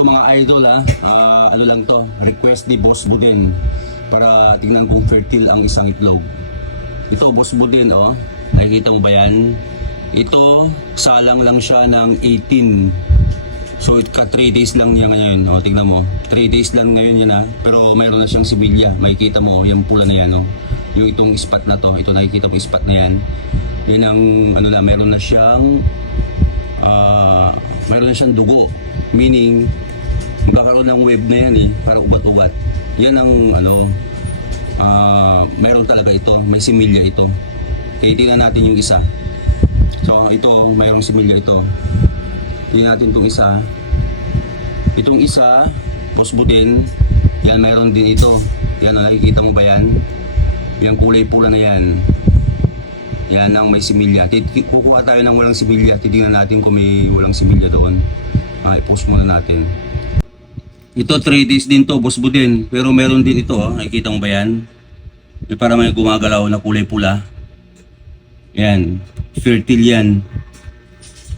Ito mga idol ha, ah, ano lang to, request ni Boss Buden para tingnan kung fertile ang isang itlog. Ito Boss Buden oh, nakikita mo ba yan? Ito, salang lang siya ng 18. So it ka 3 days lang niya ngayon, oh, tingnan mo. 3 days lang ngayon yan ha, pero mayroon na siyang sibilya. Makikita mo, yung pula na yan oh. Yung itong spot na to, ito nakikita mo spot na yan. Yan ang ano na, meron na siyang ah mayroon na siyang dugo. Meaning, magkakaroon ng web na yan eh, parang ubat-ubat. Yan ang ano, ah mayroon talaga ito, may similya ito. Kaya tingnan natin yung isa. So ito, mayroong similya ito. Tingnan natin itong isa. Itong isa, posbutin, yan mayroon din ito. Yan, nakikita mo ba yan? Yan kulay pula na yan. Yan ang may similya. Kukuha tayo ng walang similya. Titingnan natin kung may walang similya doon. Ah, i-post muna natin. Ito 3 days din to, boss budin. Pero meron din ito, oh. nakikita mo ba yan? May para may gumagalaw na kulay pula. Yan. Fertile yan.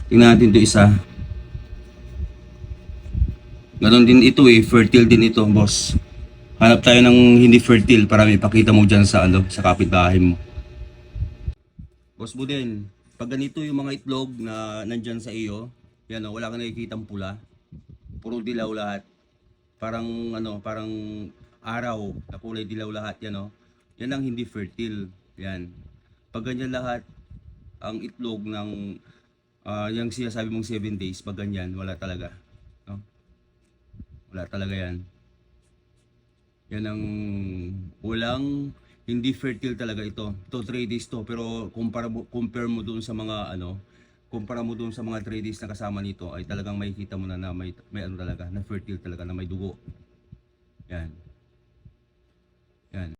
Tingnan natin ito isa. Ganon din ito eh, fertile din ito, boss. Hanap tayo ng hindi fertile para may pakita mo dyan sa ano, sa kapitbahay mo. Boss Buden, pag ganito yung mga itlog na nandyan sa iyo, yan o, wala ka nakikitang pula. Puro dilaw lahat. Parang ano, parang araw na kulay dilaw lahat yan o. Yan ang hindi fertile. Yan. Pag ganyan lahat, ang itlog ng ah, yung sinasabi mong 7 days, pag ganyan, wala talaga. No? Wala talaga yan. Yan ang walang hindi fertile talaga ito. Ito 3 days to pero mo, compare mo doon sa mga ano, kumpara mo doon sa mga 3 days na kasama nito ay talagang makikita mo na na may, may ano talaga, na fertile talaga, na may dugo. Yan. Yan.